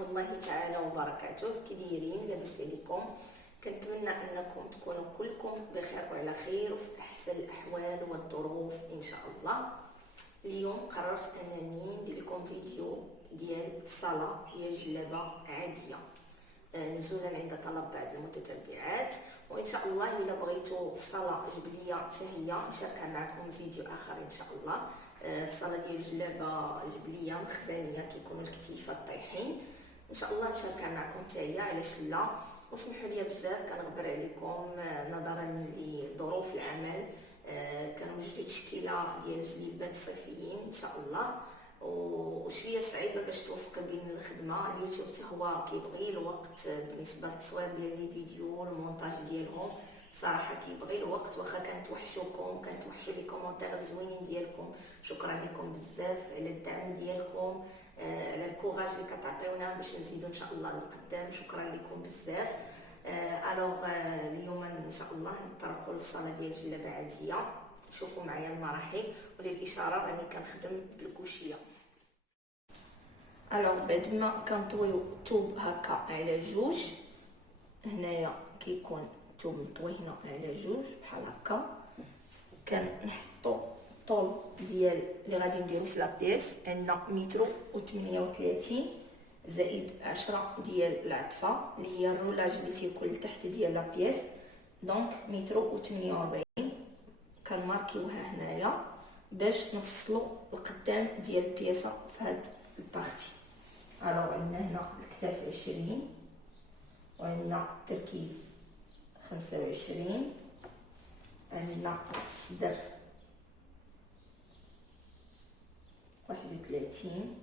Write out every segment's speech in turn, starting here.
الله تعالى وبركاته. كي دايرين؟ لاباس عليكم؟ كنتمنى انكم تكونوا كلكم بخير وعلى خير وفي احسن الاحوال والظروف ان شاء الله. اليوم قررت انني ندير لكم فيديو ديال صلاه ديال جلابه عاديه نزولا عند طلب بعض المتتبعات، وان شاء الله الا بغيتوا في صلاه جبليه حتى هي نشارك معكم فيديو اخر ان شاء الله. في صلاه ديال جلابه جبليه مخزنيه كيكونوا الكتيفات طايحين، ان شاء الله نشارك معكم حتى هي. علاش لا؟ وسمحوا لي بزاف كنغبر عليكم نظرا لظروف العمل. كنوجدوا تشكيله ديال الجليبات صيفيين ان شاء الله، وشويه صعيبه باش توفق بين الخدمه. اليوتيوب حتى هو كيبغي الوقت بالنسبه للتصوير ديال لي فيديو والمونتاج ديالهم، صراحه كيبغي الوقت. واخا كنتوحشوكم، كنتوحشوا لي كومونتير الزوينين ديالكم، شكرا لكم بزاف على الدعم ديالكم، على الكوراج اللي كتعطيونا باش نزيدوا ان شاء الله لقدام. شكرا لكم بزاف. الوغ اليوم ان شاء الله نطرقوا للصاله ديال الجلابه عاديه. شوفوا معايا المراحل، وللاشاره راني كنخدم بالكوشيه. الوغ بعد ما كنطويو الثوب هكا على جوج، هنايا كيكون الثوب مطوي هنا على جوج بحال هكا. كنحطوا الطول ديال اللي غادي نديرو في لابيس عندنا متر و38 زائد 10 ديال العطفه اللي هي الرولاج اللي تيكون لتحت ديال لابيس، دونك متر و48 كنماركيوها هنايا باش نفصلوا القدام ديال البياسه في هاد البارتي. الوغ عندنا هنا الكتاف 20 وعندنا التركيز 25، عندنا الصدر 31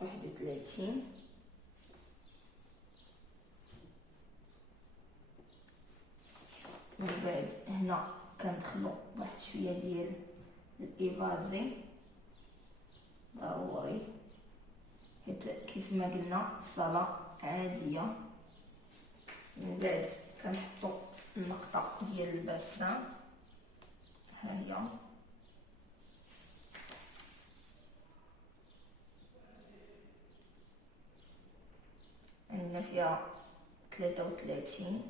31 من بعد هنا كندخلو واحد شويه ديال الايفازي ضروري، حيت كيف ما قلنا صلاه عاديه. من بعد كنحطو النقطه ديال الباسان، ها هي عندنا فيها 33،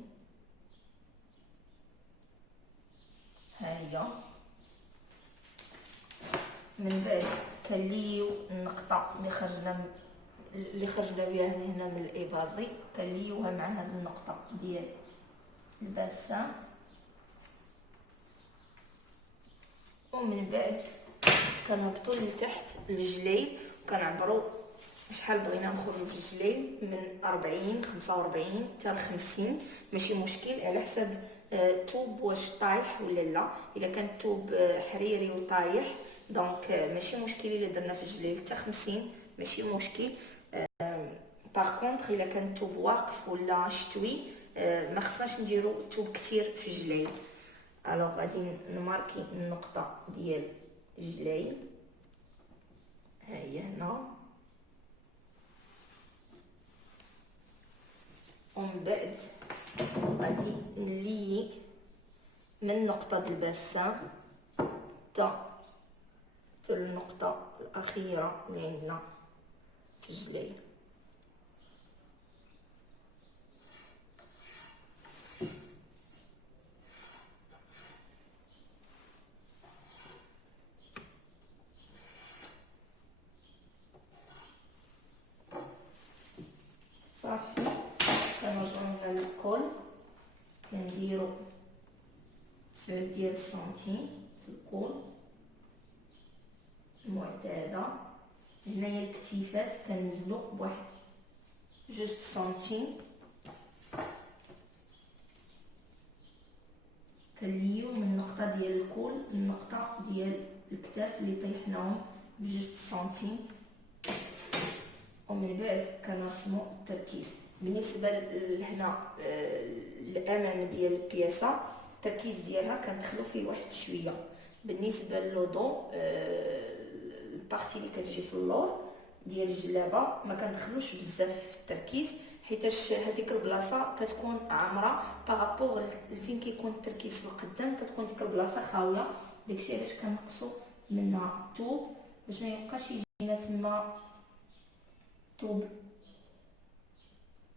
ها هي. من بعد كنليو النقطه اللي خرجنا بها هنا من الايفازي، كنليوها مع هاد النقطه ديال الباسان، ومن بعد كنهبطوا لتحت الرجلين وكنعبروا شحال بغينا نخرجوا في الرجلين، من 40 45 حتى ل 50 ماشي مشكل، على حسب الثوب واش طايح ولا لا. الا كان الثوب حريري وطايح دونك ماشي مشكل الا درنا في الرجلين حتى 50 ماشي مشكل. باغ كونطخ الا كان الثوب واقف ولا شتوي ما خصناش نديرو الثوب كثير في الرجلين. الوغ غادي نماركي النقطه ديال الرجلين، ها هي هنا. ومن بعد غادي نلي من نقطه الباسان حتى النقطه الاخيره اللي عندنا في الرجلين. صافي كنرجعو للكول، كنديرو 9 ديال السنتيم في الكول المعتاده. هنايا الكتيفات كنزلو بواحد 2 سنتيم، كنليو من النقطه ديال الكول النقطه ديال الكتاف اللي طيحناهم ب2 سنتيم، ومن بعد كنرسمو التركيز. بالنسبه لهنا الامام ديال البياسه التركيز ديالها كندخلو فيه واحد شويه. بالنسبه للوضو البارتي اللي كتجي في اللور ديال الجلابه ما كندخلوش بزاف في التركيز، حيتاش هذيك البلاصه كتكون عامره بارابور لفين كيكون التركيز في القدام، كتكون ديك البلاصه خاويه. داكشي علاش كنقصوا منها الثوب باش ما يبقاش يجينا تما ثوب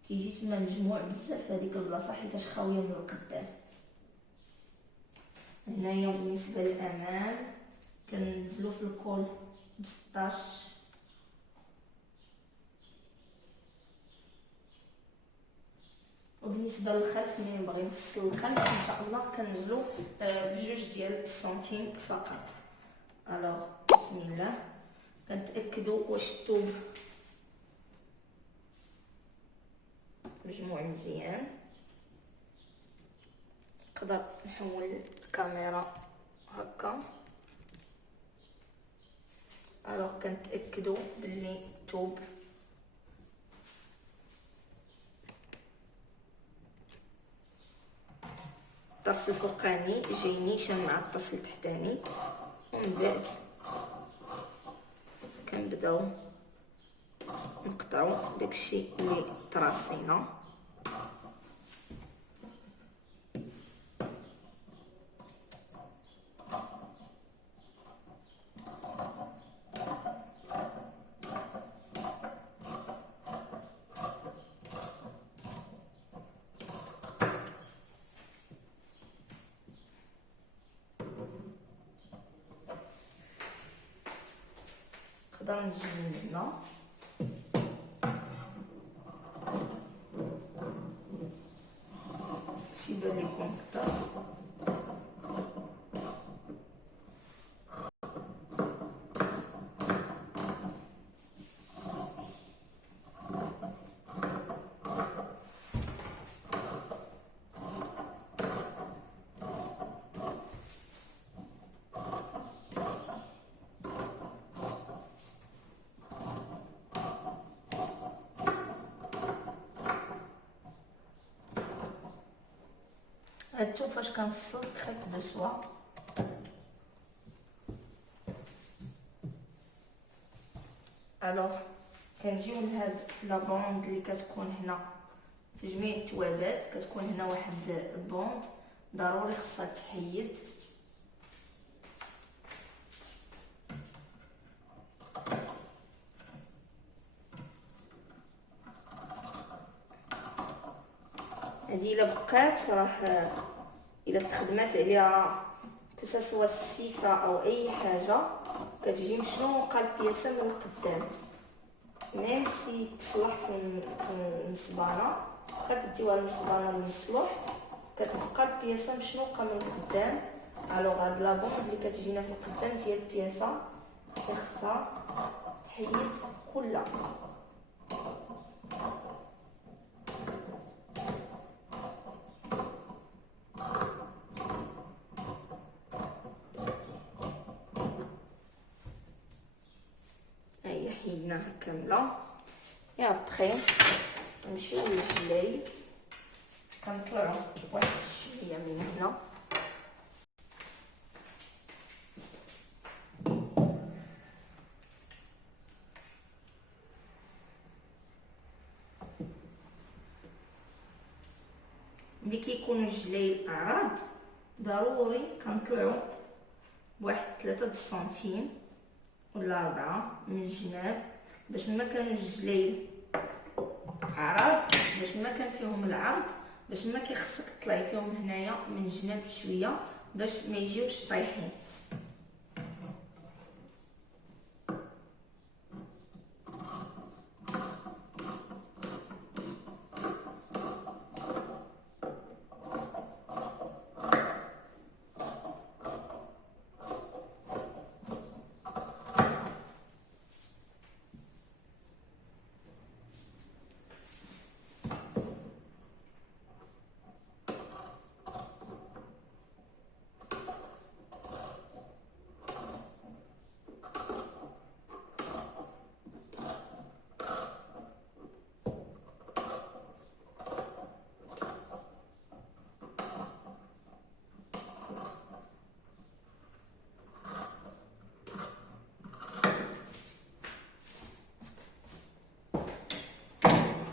كيجي تما مجموع بزاف هذيك البلاصه حيتاش خاويه من القدام. هنايا بالنسبه للامام كننزلو في الكول ب 16، وبالنسبه للخلف ملي نبغي نفصل الخلف ان شاء الله كنزلو بجوج ديال السنتيم فقط. الوغ بسم الله كنتاكدوا واش الثوب مجموع مزيان. نقدر نحول الكاميرا هكا. الوغ كنتاكدوا باللي الثوب الطرف الفوقاني جاي نيشان مع الطرف التحتاني، ومن بعد كنبداو نقطعو داكشي اللي تراصينا. نقدر نجي من هنا باش يبان لكم اكثر. هادشوف فاش كنفصل خيط دو سوا. الوغ كنجيو لهاد لا بوند اللي كتكون هنا في جميع التوابات، كتكون هنا واحد البوند ضروري خصها تحيد. هادي الا بقات راه الا تخدمات عليها كسوا السفيفه او اي حاجه كتجي مشنوقه البياسه من القدام، ميم سي تصلح في المصبانه واخا تديوها للمصبانه المصلوح كتبقى البياسه مشنوقه من القدام. الوغ هاد لابوند اللي كتجينا في القدام ديال البياسه خصها تحيد كلها. حيدناها كامله. يا بخي نمشيو للجلاي، كنطلعو واحد شويه من هنا ملي كيكونوا الجلاي اعراض ضروري كنطلعو بواحد 3 سنتيم ولا 4 من الجناب باش ما كانوا الجلايل اعراض، باش ما كان فيهم العرض، باش ما كيخصك تطلعي فيهم هنايا من الجناب شويه باش ما يجيوش طايحين.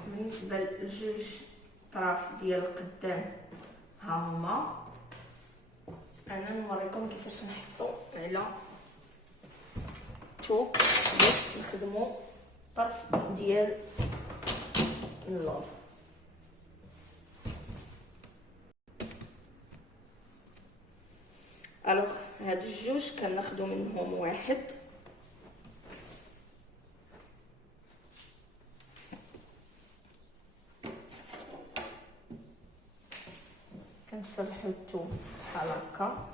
بالنسبه لجوج طراف ديال القدام ها هما، انا نوريكم كيفاش نحطو على التوب باش نخدمو الطرف ديال اللور. الوغ هاد الجوج كناخدو منهم واحد، كنصلحو الثوب بحال هكا،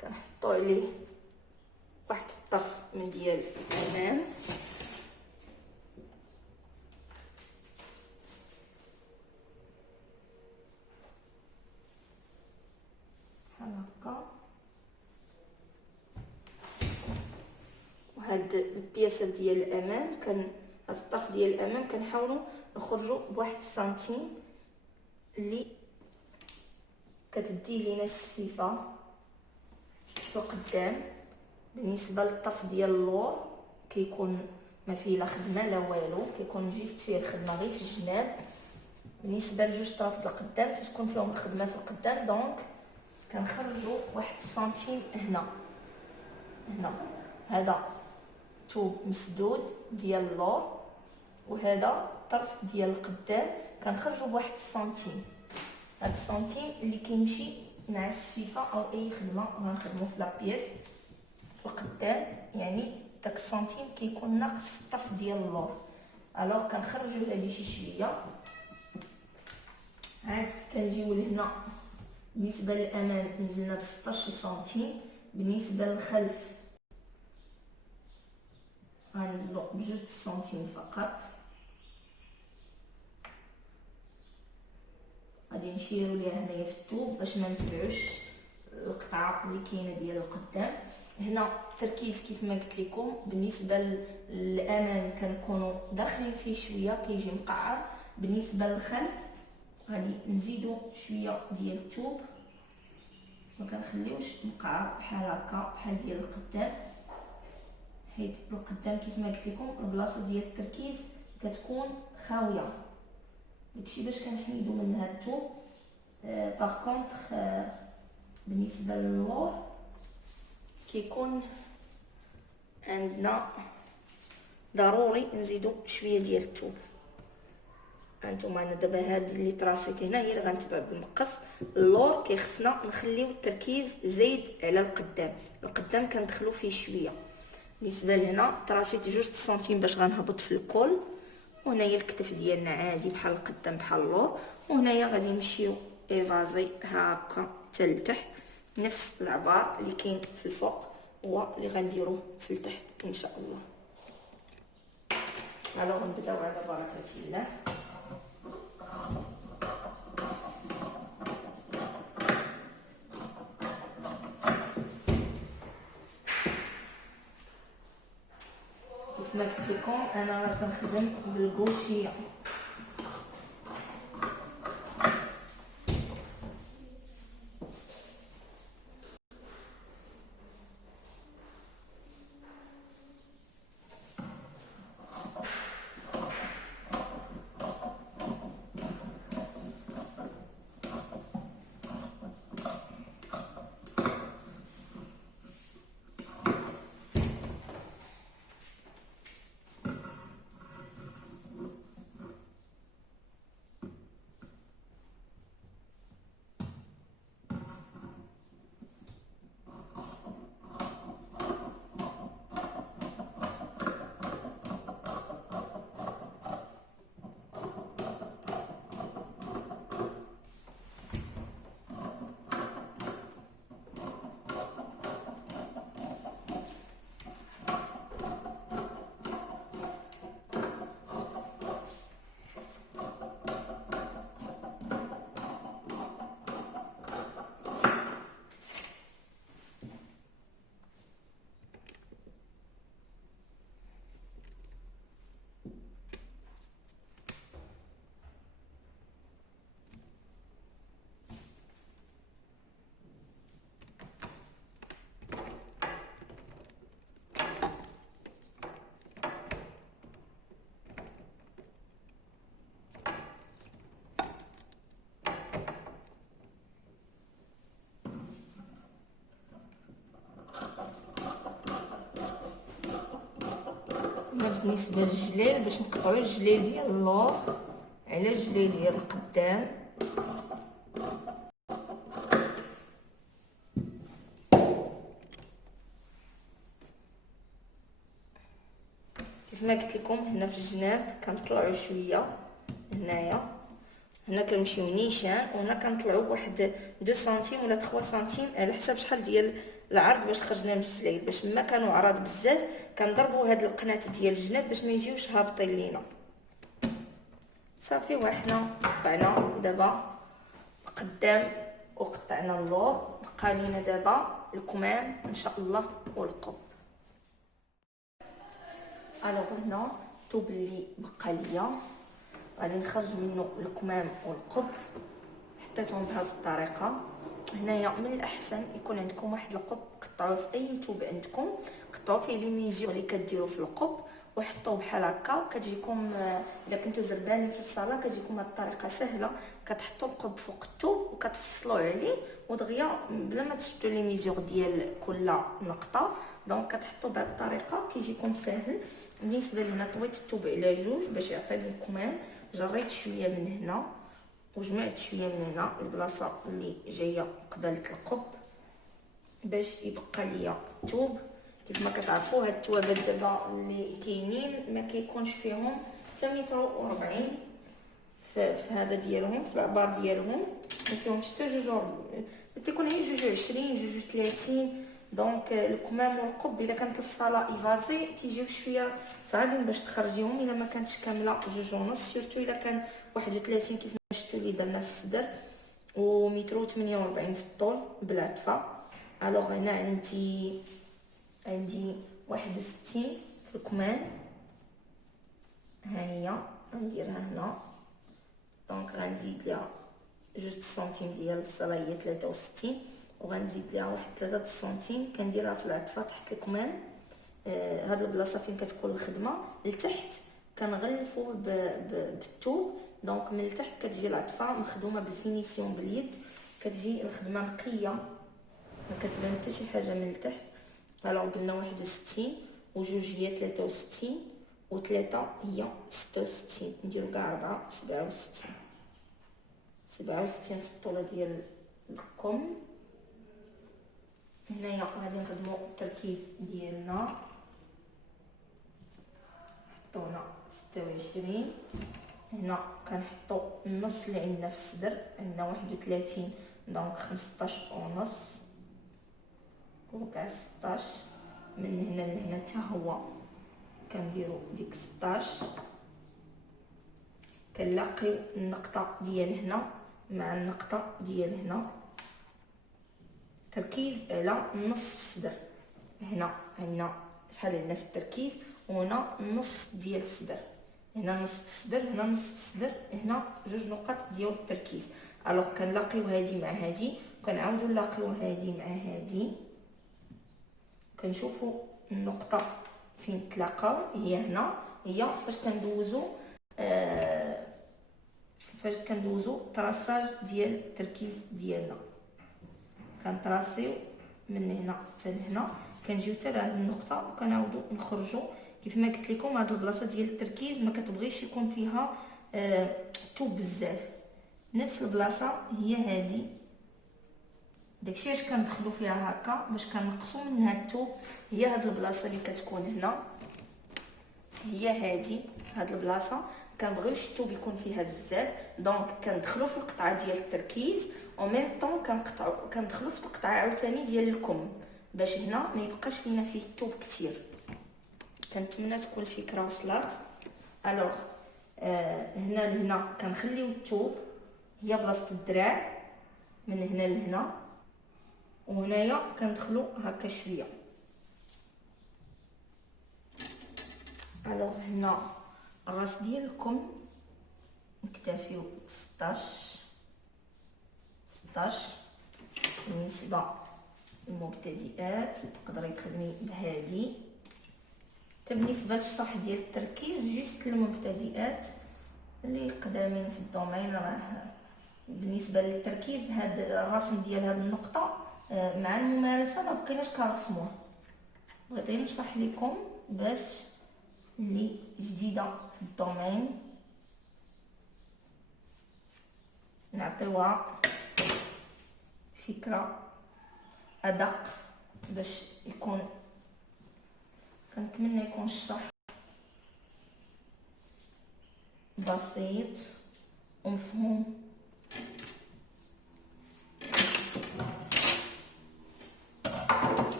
كنحطو عليه واحد الطرف من ديال الامام بحال هكا، وهاد البياسه ديال الامام هاد الطرف ديال الامام كنحاولوا نخرجوا بواحد السنتيم اللي كتدي لينا السفيفه في القدام. بالنسبه للطرف ديال اللور كيكون ما فيه لا خدمه لا والو، كيكون جيست فيه الخدمه غير في الجناب. بالنسبه لجوج طرف القدام تتكون فيهم الخدمه في القدام، دونك كنخرجوا واحد السنتيم هنا. هذا توب مسدود ديال اللور، وهذا الطرف ديال القدام كنخرجوا بواحد السنتيم. هاد السنتيم اللي كيمشي مع السفيفه او اي خدمه غنخدمو في لابيس في القدام، يعني داك السنتيم كيكون ناقص في الطرف ديال اللور. الوغ كنخرجوا هادي شي شويه، عاد كنجيو لهنا. بالنسبه للامام نزلنا ب 16 سنتيم، بالنسبه للخلف غنزلو بجوج سنتيم فقط. غادي نشيرو ليها هنايا في الثوب باش ما نتبعوش القطعه اللي كاينه ديال القدام. هنا التركيز كيف ما قلت لكم، بالنسبه للامام كنكونوا داخلين فيه شويه كيجي مقعر، بالنسبه للخلف غادي نزيدو شويه ديال الثوب، ما كنخليوش مقعر بحال هكا بحال ديال القدام، حيت القدام كيف ما قلت لكم البلاصه ديال التركيز كتكون خاويه. داكشي باش كنحيدو منها الثوب. باغ كونطخ بالنسبه للور كيكون عندنا ضروري نزيدو شويه ديال الثوب. هانتوما انا دابا هاد اللي تراسيت هنا هي اللي غنتبع بالمقص. اللور كيخصنا نخليو التركيز زايد على القدام كندخلو فيه شويه. بالنسبه لهنا تراسيت جوج سنتيم باش غنهبط في الكول، وهنايا الكتف ديالنا عادي بحال القدام بحال اللور، وهنايا غادي نمشيو ايفازي هكا حتى لتحت. نفس العبار اللي كاين في الفوق هو اللي غنديروه في التحت ان شاء الله. الو غنبداو على بركه الله. كيف ما قلت لكم انا راه تنخدم بالكوشيه. اما بالنسبه للجليل باش نقطعوا الجليل ديال اللور على الجليل ديال القدام. كيف ما قلت لكم هنا في الجناب كنطلعوا شويه، هنا كنمشيو نيشان، وهنا كنطلعوا بواحد 2 سنتيم ولا 3 سنتيم على حسب شحال ديال العرض باش خرجنا من الجليل. باش ما كانوا عراض بزاف كنضربوا هاد القنات ديال الجناب باش ما يجيوش هابطين لينا. صافي وحنا قطعنا دابا القدام وقطعنا اللور، بقى لينا دابا الكمام ان شاء الله والقب. الوغ هنا الثوب اللي بقى ليا غادي نخرج منه الكمام والقب، حطيتهم بهذه الطريقه. هنايا من الاحسن يكون عندكم واحد القب، قطعوه في اي ثوب عندكم، قطعوا فيه لي ميزور اللي كديروا في القب وحطوه بحال هكا. كتجيكم اذا كنتو زربانين في الصاله كتجيكم هاد الطريقه سهله، كتحطوا القب فوق الثوب وكتفصلوا عليه ودغيا بلا ما تشدوا لي ميزور ديال كل نقطه. دونك كتحطوا بهاد الطريقه كيجيكم ساهل. بالنسبه لينا طويت الثوب على جوج باش يعطيني الكمام، جريت شويه من هنا وجمعت شويه من هنا البلاصه اللي جايه قبالة القب باش يبقى ليا الثوب. كيف ما كتعرفوا هاد التوابل دابا اللي كاينين ما كيكونش فيهم حتى متر و40 في هذا ديالهم، في العبار ديالهم ما فيهمش حتى جوج، تيكون غير جوج 20 جوج 30. دونك الكمام والقب الا كانت الفصاله ايفازي تيجيو شويه صعيبين باش تخرجيهم الا ما كانتش كامله جوج ونص، سيرتو الا كان 31 كيف ما شفتوا لي درنا في الصدر ومتر و 48 في الطول بالعطفه. الوغ هنا عندي 61 في الكمام، ها هي غنديرها هنا. دونك غنزيد ليها جوج سنتيم ديال الفصاله هي 63، وغنزيد ليها واحد 3 سنتيم كنديرها في العطفه تحت الكمام. هاد البلاصه فين كتكون الخدمه لتحت كنغلفوا بالثوب. دونك من التحت كتجي العطفه مخدومه بالفينيسيون باليد، كتجي الخدمه نقيه ما كتبان حتى شي حاجه من التحت. الوغ قلنا 61 وجوج هي 63 وثلاثه هي 66، نديرو كاع 4 67 في الطوله ديال الكم. هنايا غادي نخدمو التركيز ديالنا، حطونا 26. هنا كنحطو النص اللي عندنا في الصدر، عندنا 31 دونك 15 ونص وكاع 16. من هنا لهنا حتى هو كنديرو ديك 16. كنلاقيو النقطه ديال هنا مع النقطه ديال هنا، تركيز على نص الصدر. هنا عندنا شحال عندنا في التركيز، وهنا نص ديال الصدر، هنا نص الصدر هنا نص الصدر، هنا جوج نقط ديال التركيز. الوغ كنلاقيو هادي مع هادي وكنعاودو نلاقيو هادي مع هادي، كنشوفوا النقطه فين تلاقاو هي هنا، هي فاش كندوزو طراساج ديال التركيز ديالنا. كنطراسيو من هنا حتى لهنا، كنجيو حتى لهاد النقطه وكنعاودو نخرجوا. كيف ما قلت لكم هاد البلاصه ديال التركيز ما كتبغيش يكون فيها طوب بزاف، نفس البلاصه هي هادي. داكشي علاش كندخلوا فيها هكا باش كنقصوا من هاد الطوب. هي هاد البلاصه اللي كتكون هنا هي هاد البلاصه كنبغيوش الطوب يكون فيها بزاف، دونك كندخلوا في القطعه ديال التركيز او ميم طون كندخلوا في القطعه عاوتاني ديال الكم باش هنا ما يبقاش لينا فيه الطوب كتير. كنتمنى تكون الفكره وصلت. الوغ هنا لهنا كنخليو الطوب هي بلاصه الدراع من هنا لهنا، وهنايا كندخلو هكا شويه. الوغ هنا الراس ديال الكم نكتفيو ب 16. بالنسبه للمبتدئات تقدري تخدمي بهادي. بالنسبه للشرح ديال التركيز جيست للمبتدئات اللي قدامين في الدومين، راه بالنسبه للتركيز هاد الرسم ديال هاد النقطه مع الممارسه ما بقيناش كنرسموه. بغيت غير نشرح لكم باش اللي جديده في الدومين نعطيوها فكره ادق باش يكون، كنتمنى يكون الشرح بسيط ومفهوم.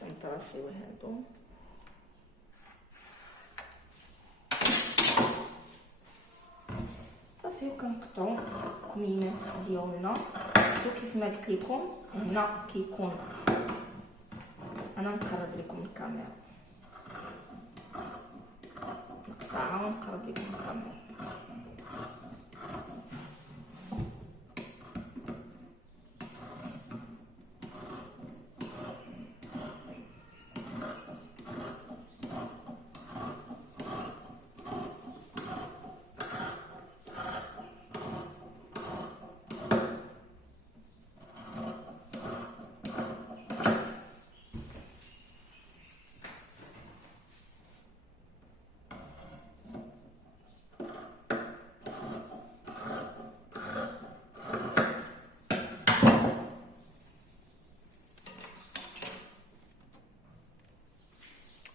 كنطراسيو هادو صافي وكنقطعو الكميمات ديالنا. وكيف ما قلت لكم هنا كيكون، انا نقرب لكم الكاميرا، نقطعها ونقرب لكم الكاميرا.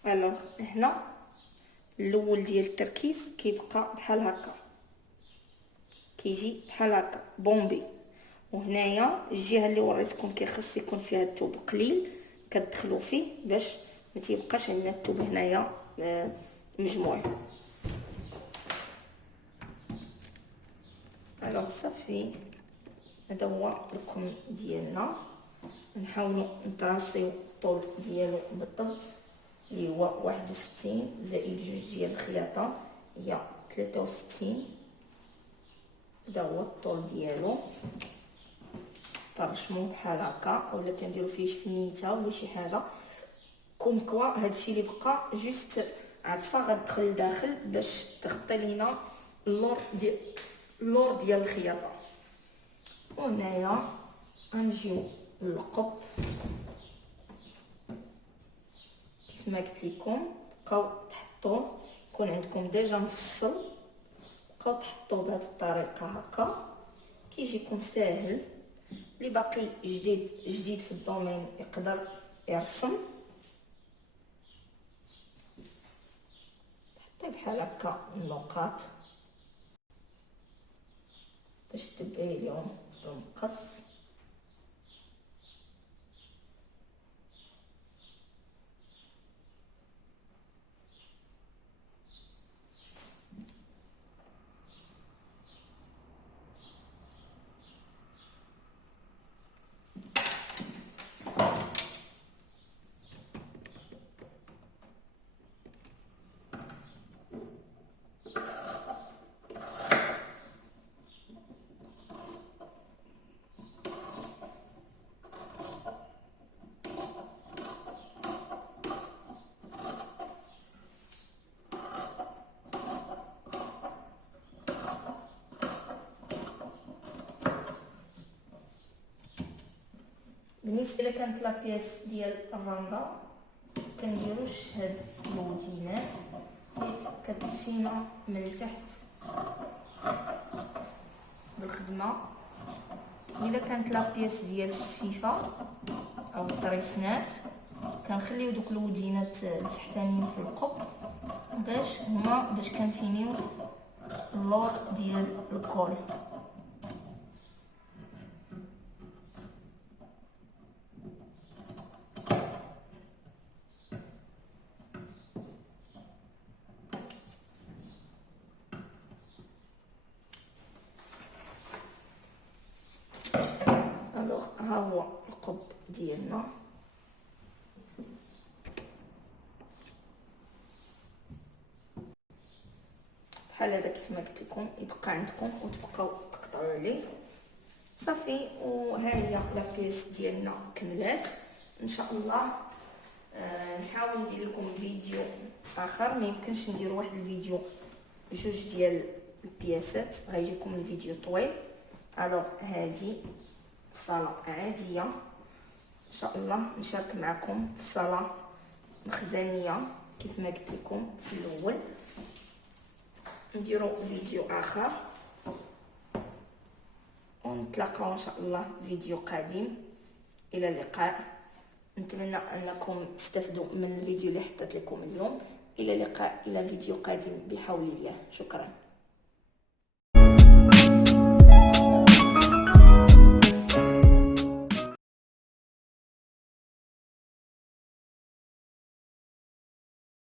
الوغ هنا الاول ديال التركيز كيبقى بحال هكا، كيجي بحال هكا بومبي. وهنايا الجهه اللي وريتكم كيخص يكون فيها الثوب قليل كتدخلوا فيه باش ما تيبقاش عندنا الثوب هنايا مجموع. الوغ صافي هذا هو الكم ديالنا. نحاولوا نطراسيو الطول ديالو بالضبط اللي هو 61 زائد 2 ديال الخياطه هي 63. هذا هو الطول ديالو. طرشمو بحال هكا ولا كنديرو فيه شفنيته ولا شي حاجه كوم كوا. هادشي اللي بقى جوست عطفه غتدخل لداخل باش تغطي لينا اللور ديال الخياطه. وهنايا غنجيو للقب كيف ما قلت لكم، بقاو تحطوه يكون عندكم ديجا مفصل، بقاو تحطوه بهذه الطريقه هكا كيجيكم ساهل. اللي باقي جديد في الدومين يقدر يرسم، حطي بحال هكا النقاط باش تبعي لهم بالمقص. بالنسبه الا كانت لابيس ديال الرندا كنديروش هاد الودينات حيت كتدفينا من التحت بالخدمه. الا كانت لابيس ديال السفيفه او الطريسنات كنخليو دوك الودينات التحتانيين في القب باش كنفينيو اللور ديال الكول. الوغ ها هو القب ديالنا. بحال هذا كيف ما قلت لكم يبقى عندكم وتبقاو تقطعوا عليه صافي. وها هي لابيس ديالنا كملات ان شاء الله. نحاول ندير لكم فيديو اخر، ما يمكنش ندير واحد الفيديو جوج ديال البياسات غيجيكم الفيديو طويل. الوغ هذه في صاله عاديه ان شاء الله نشارك معكم في صاله مخزنيه كيف ما قلت لكم في الاول. نديرو فيديو اخر ونتلاقاو ان شاء الله فيديو قادم. الى اللقاء. نتمنى انكم تستفدوا من الفيديو اللي حطيت لكم اليوم. الى اللقاء الى فيديو قادم بحول الله. شكرا.